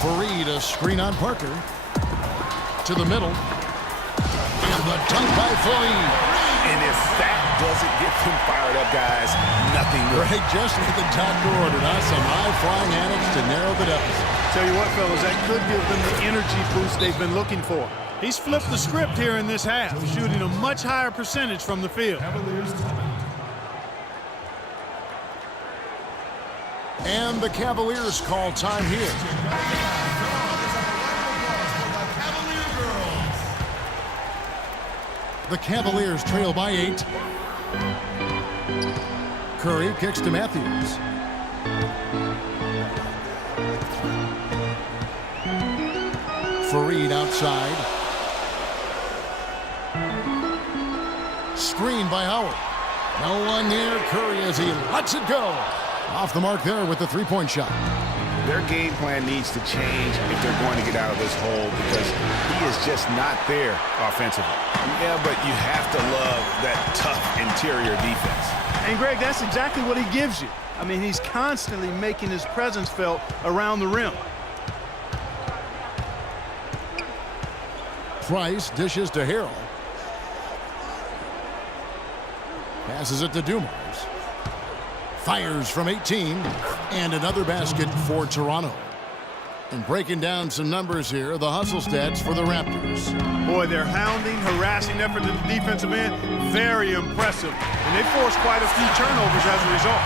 Fareed, a screen on Parker. To the middle. And the dunk by Fareed. And if that doesn't get them fired up, guys, nothing will. Right, just what the doctor ordered, huh? Some high-flying antics to narrow the deficit. Tell you what, fellas, that could give them the energy boost they've been looking for. He's flipped the script here in this half, shooting a much higher percentage from the field. And the Cavaliers call time here. The Cavaliers trail by 8. Curry kicks to Matthews. Fareed outside. Screen by Howard. No one near Curry as he lets it go. Off the mark there with the three-point shot. Their game plan needs to change if they're going to get out of this hole because he is just not there offensively. Yeah, but you have to love that tough interior defense. And, Greg, that's exactly what he gives you. I mean, he's constantly making his presence felt around the rim. Price dishes to Harrell. Passes it to Dumars. Fires from 18. And another basket for Toronto. And breaking down some numbers here, the hustle stats for the Raptors. Boy, their hounding, harassing effort at the defensive end, very impressive. And they forced quite a few turnovers as a result.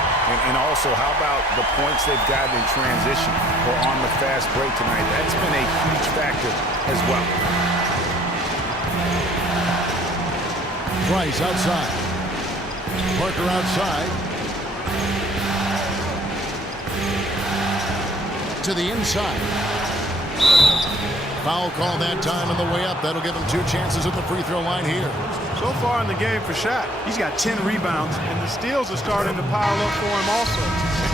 And also, how about the points they've gotten in transition or on the fast break tonight? That's been a huge factor as well. Price outside. Parker outside. To the inside. Foul call that time on the way up. That'll give him 2 chances at the free throw line here. So far in the game for Shaq, he's got 10 rebounds, and the steals are starting to pile up for him also.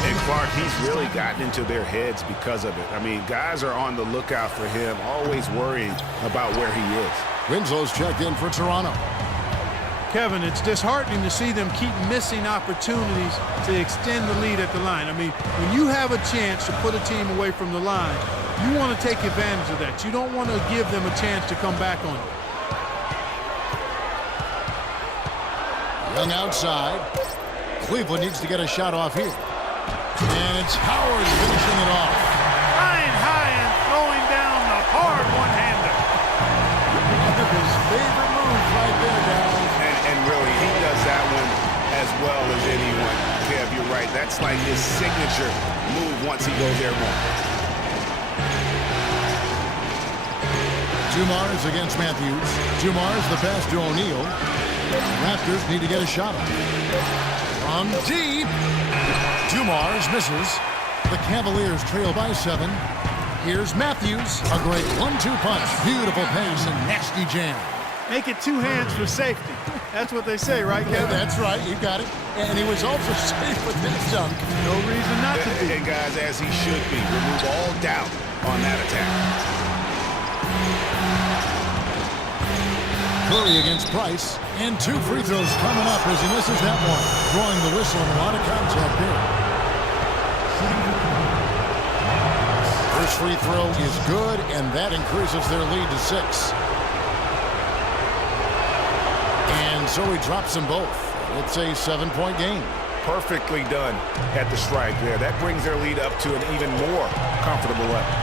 And Clark, he's really gotten into their heads because of it. I mean, guys are on the lookout for him, always worrying about where he is. Winslow's checked in for Toronto. Kevin, it's disheartening to see them keep missing opportunities to extend the lead at the line. I mean, when you have a chance to put a team away from the line, you want to take advantage of that. You don't want to give them a chance to come back on you. Young outside. Cleveland needs to get a shot off here. And it's Howard finishing it off. Flying high and throwing down the hard one-hander. One of his favorite moves right there, guys. And really, he does that one as well as anyone. Kev, you're right. That's like his signature move once he goes airborne. Dumars against Matthews. Dumars the pass to O'Neal. Raptors need to get a shot on. From deep. Dumars misses. The Cavaliers trail by 7. Here's Matthews. A great 1-2 punch. Beautiful pace and nasty jam. Make it 2 hands for safety. That's what they say, right, Kevin? That's right. You got it. And he was also safe with that dunk. No reason not to be. And guys, as he should be, remove all doubt on that attack. Curry against Price. And 2 free throws coming up as he misses that one. Drawing the whistle and a lot of contact there. First free throw is good, and that increases their lead to 6. And so he drops them both. It's a 7-point game. Perfectly done at the strike there. That brings their lead up to an even more comfortable level.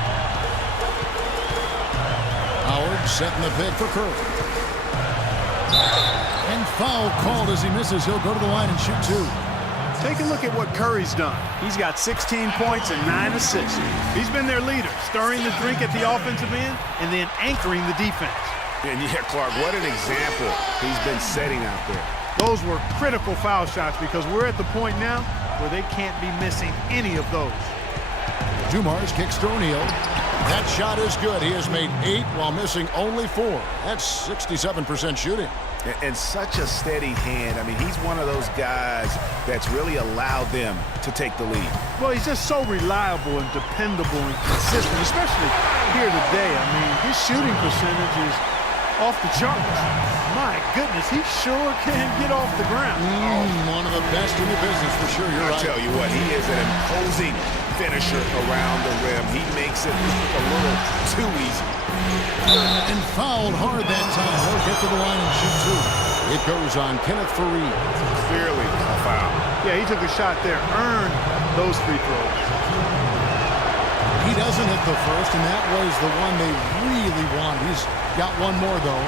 Howard setting the pick for Curry. And foul called as he misses. He'll go to the line and shoot 2. Take a look at what Curry's done. He's got 16 points and 9 assists. He's been their leader, stirring the drink at the offensive end and then anchoring the defense. And yeah, Clark, what an example he's been setting out there. Those were critical foul shots because we're at the point now where they can't be missing any of those. Dumars kicks to O'Neal. That shot is good. He has made 8 while missing only 4. That's 67% shooting. And such a steady hand. I mean, he's one of those guys that's really allowed them to take the lead. Well, he's just so reliable and dependable and consistent, especially here today. I mean, his shooting percentage is off the charts. My goodness, he sure can get off the ground. One of the best in the business for sure. You're right. I'll tell you what, he is an imposing finisher around the rim. He makes makes it look a little too easy. And fouled hard that time. He'll get to the line and shoot two. It goes on Kenneth Faried. Clearly a foul. Yeah, he took a shot there, earned those free throws. He doesn't hit the first, and that was the one they really wanted. He's got one more, though.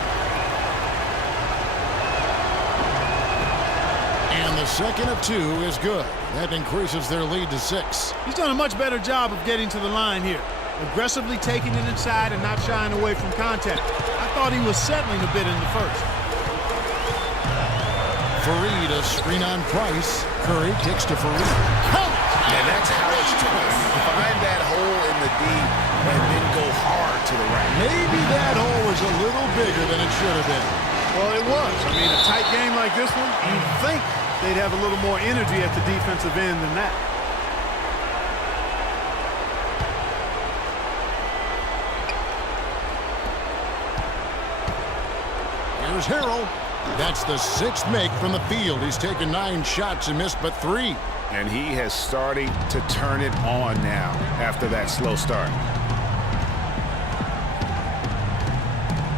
And the second of two is good. That increases their lead to 6. He's done a much better job of getting to the line here. Aggressively taking it inside and not shying away from contact. I thought he was settling a bit in the first. Faried, a screen on Price. Curry kicks to Faried. Count it! And that's how it's done. Find that hole in the D and then go hard to the rack. Maybe that hole was a little bigger than it should have been. Well, it was. I mean, a tight game like this one, you'd think they'd have a little more energy at the defensive end than that. Here's Harrell. That's the 6th make from the field. He's taken 9 shots and missed but 3. And he has started to turn it on now after that slow start.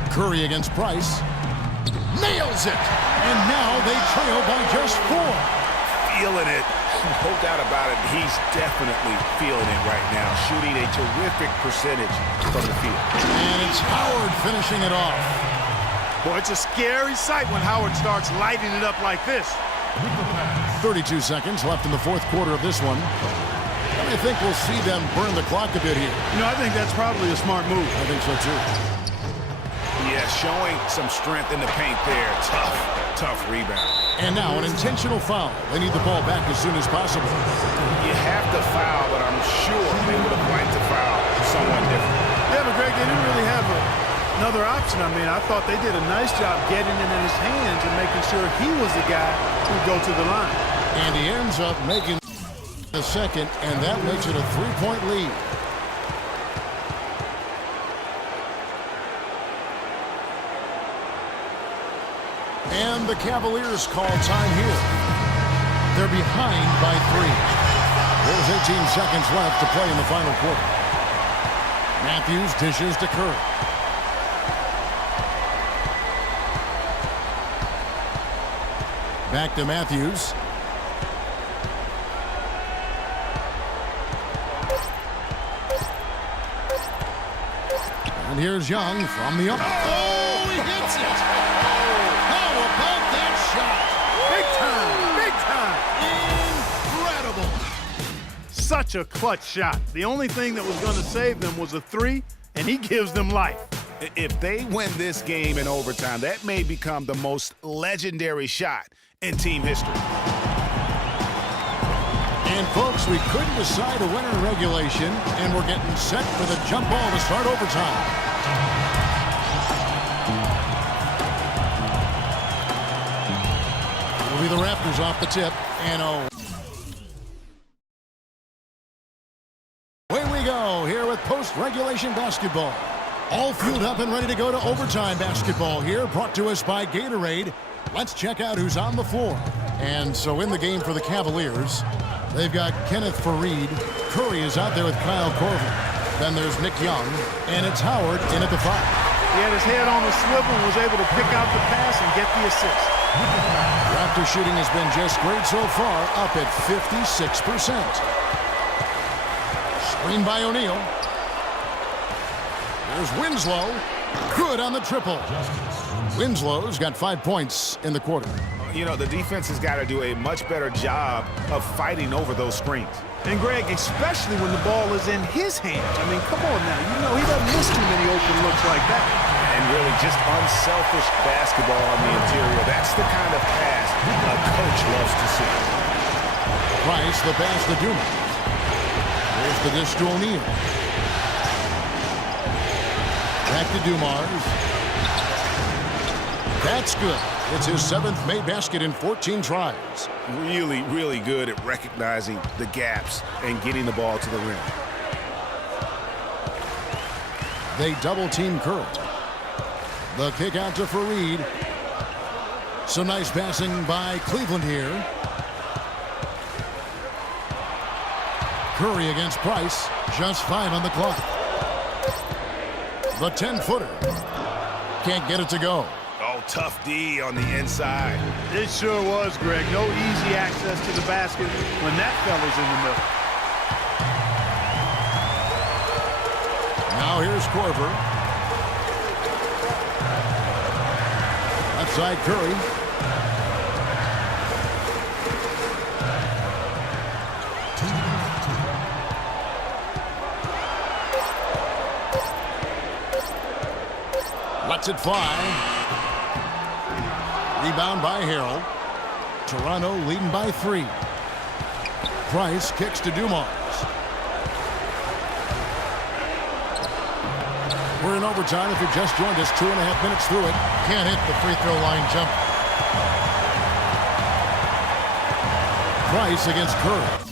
Curry against Price. Nails it! And now they trail by just 4. Feeling it. No doubt about it. He's definitely feeling it right now. Shooting a terrific percentage from the field. And it's Howard finishing it off. Boy, it's a scary sight when Howard starts lighting it up like this. 32 seconds left in the 4th quarter of this one. I think we'll see them burn the clock a bit here. You know, I think that's probably a smart move. I think so, too. Yeah, showing some strength in the paint there. Tough rebound. And now an intentional foul. They need the ball back as soon as possible. You have to foul, but I'm sure they would have liked to foul someone different. Yeah, but Greg, they didn't really have another option. I mean, I thought they did a nice job getting it in his hands and making sure he was the guy who'd go to the line. And he ends up making the second, and that makes it a 3-point lead. And the Cavaliers call time here. They're behind by 3. There's 18 seconds left to play in the final quarter. Matthews dishes to Curry. Back to Matthews. And here's Young from the... Oh, he hits it! How about that shot? Big time! Big time! Incredible! Such a clutch shot. The only thing that was going to save them was a 3, and he gives them life. If they win this game in overtime, that may become the most legendary shot in team history. And folks, we couldn't decide a winner in regulation, and we're getting set for the jump ball to start overtime. It'll be the Raptors off the tip, and away we go here with post-regulation basketball. All fueled up and ready to go to overtime basketball here, brought to us by Gatorade. Let's check out who's on the floor. And so in the game for the Cavaliers, they've got Kenneth Faried. Curry is out there with Kyle Korver. Then there's Nick Young, and it's Howard in at the 5. He had his head on a swivel and was able to pick out the pass and get the assist. Raptor shooting has been just great so far, up at 56%. Screen by O'Neal. There's Winslow. Good on the triple. Winslow's got 5 points in the quarter. You know, the defense has got to do a much better job of fighting over those screens. And Greg, especially when the ball is in his hands. I mean, come on now. You know, he doesn't miss too many open looks like that. And really just unselfish basketball on the interior. That's the kind of pass a coach loves to see. Price, the pass to Dumars. There's the dish to O'Neal. Back to Dumars. That's good. It's his 7th made basket in 14 tries. Really, really good at recognizing the gaps and getting the ball to the rim. They double-team Curry. The kick out to Faried. Some nice passing by Cleveland here. Curry against Price. Just 5 on the clock. The 10-footer. Can't get it to go. Oh, tough D on the inside. It sure was, Greg. No easy access to the basket when that fella's in the middle. Now here's Korver. Left side Curry. Lets it fly. Rebound by Harrell. Toronto leading by 3. Price kicks to Dumars. We're in overtime. If you just joined us, 2.5 minutes through it. Can't hit the free throw line jump. Price against Curry.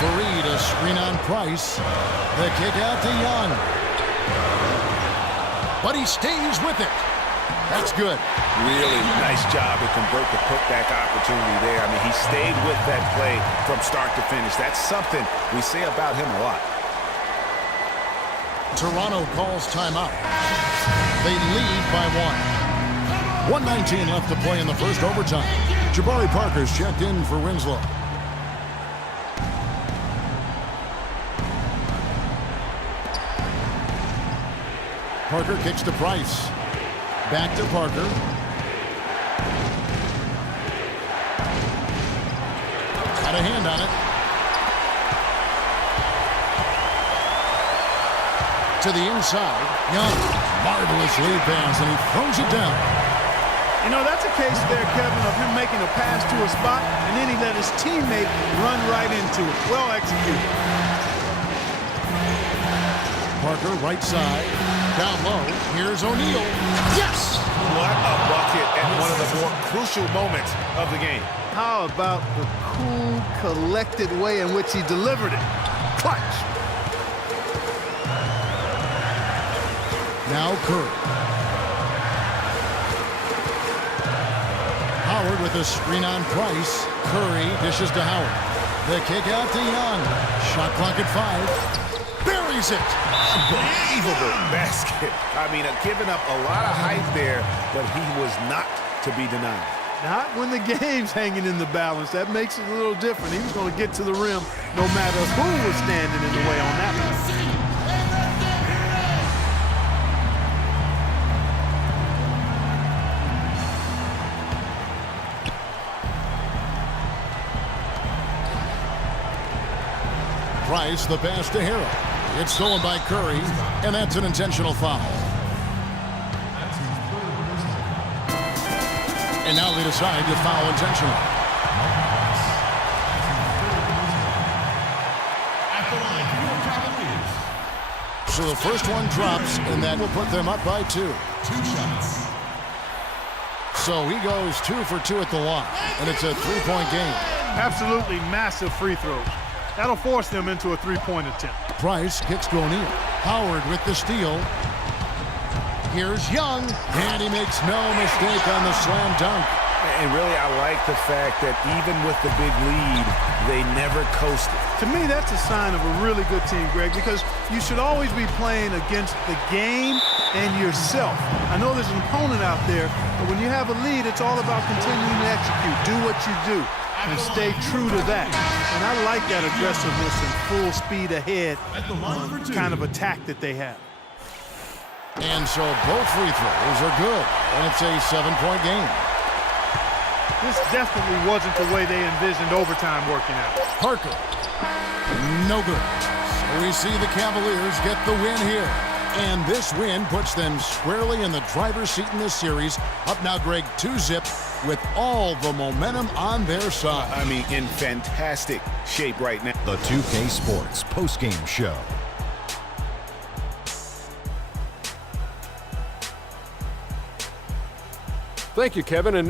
Fareed, a screen on Price. The kick out to Young. But he stays with it. That's good. Really nice job to convert the putback opportunity there. I mean, he stayed with that play from start to finish. That's something we say about him a lot. Toronto calls timeout. They lead by 1. 1:19 left to play in the first overtime. Jabari Parker's checked in for Winslow. Parker kicks to Price. Back to Parker. Got a hand on it. To the inside. Young. Marvelous lead pass, and he throws it down. You know, that's a case there, Kevin, of him making a pass to a spot, and then he let his teammate run right into it. Well executed. Parker, right side. Down low. Here's O'Neal. Yes! What a bucket at one of the more crucial moments of the game. How about the cool, collected way in which he delivered it? Clutch! Now Curry. Howard with a screen on Price. Curry dishes to Howard. The kick out to Young. Shot clock at 5. Buries it. Unbelievable basket. I mean, giving up a lot of height there, but he was not to be denied. Not when the game's hanging in the balance. That makes it a little different. He was going to get to the rim no matter who was standing in the way on that one. Price, the pass to Harrell. It's stolen by Curry, and that's an intentional foul. And now they decide to foul intentionally. So the first one drops, and that will put them up by 2. 2 shots. So he goes 2 for 2 at the line, and it's a 3-point game. Absolutely massive free throws. That'll force them into a 3-point attempt. Price kicks to O'Neal. Howard with the steal. Here's Young, and he makes no mistake on the slam dunk. And really, I like the fact that even with the big lead, they never coasted. To me, that's a sign of a really good team, Greg, because you should always be playing against the game and yourself. I know there's an opponent out there, but when you have a lead, it's all about continuing to execute. Do what you do and stay true to that. And I like that aggressiveness and full speed ahead kind of attack that they have. And so both free throws are good, and it's a 7-point game. This definitely wasn't the way they envisioned overtime working out. Parker, no good. So we see the Cavaliers get the win here. And this win puts them squarely in the driver's seat in this series. Up now, Greg, 2-zip with all the momentum on their side. I mean, in fantastic shape right now. The 2K Sports postgame show. Thank you, Kevin. And now